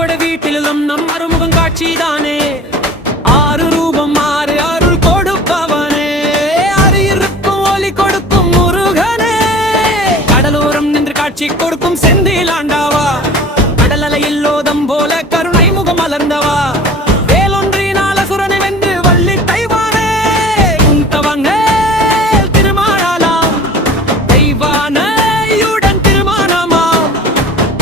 அறுபடை வீட்டிலும் நம் அறுமுகம் காட்சிதானே. ஆறு ரூபம் ஆறு அருள் கொடுப்பவனே, அருயிருக்கும் ஒலி கொடுக்கும் முருகனே. கடலோரம் நின்று காட்சி கொடுக்கும் செந்தில் ஆண்டவா, கடல் அலையில் லோதம் போல கருணை முகம் மலர்ந்தவா. வேலொன்றினால் அசுரனை வென்று வள்ளி தைவானே, உந்தவங்க திருமாலாம் தெய்வானையுடன் திருமானமாம்.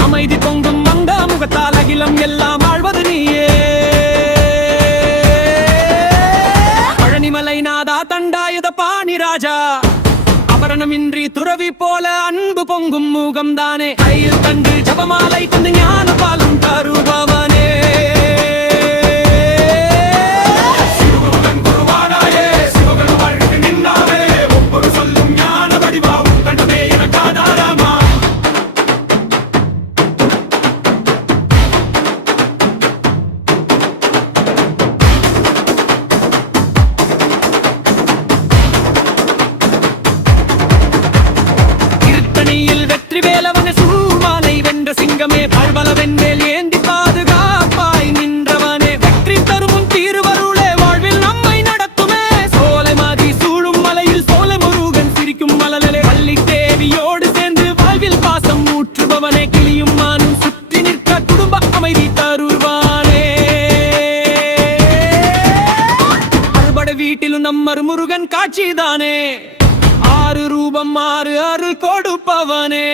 அமைதி பொங்கும் மங்க முகத்தால் அகிலம் எல்லாம் ஆழ்வது நீயே. பழனிமலை நாதா தண்டாயுத பாணி ராஜா, அபரணமின்றி துறவி போல அன்பு பொங்கும் முகம்தானே. கையில் தந்து ஜபமாலை தந்து ஞான பாலும் தருபவனே. வெற்றி வேலவன சூமாலை வென்ற சிங்கமே, பல்பலவென் மேல் ஏந்தி பாதுகாப்பாய் நின்றவனே. வெற்றி தருமும் தீருவருளே வாழ்வில் நம்மை நடத்துமே. சோலை மாதி சூழும் மலையில் சோலை முருகன் சிரிக்கும் மலலே. பள்ளி தேவியோடு சேர்ந்து வாழ்வில் பாசம் ஊற்றுபவனே. கிளியும் மானும் சுற்றி நிற்க குடும்ப அமைதி தருவானே. அறுபடை வீட்டிலும் நம்மர் முருகன் காட்சிதானே. ஆறு ரூபம் ஆறு அருள் கொடுப்பவனே.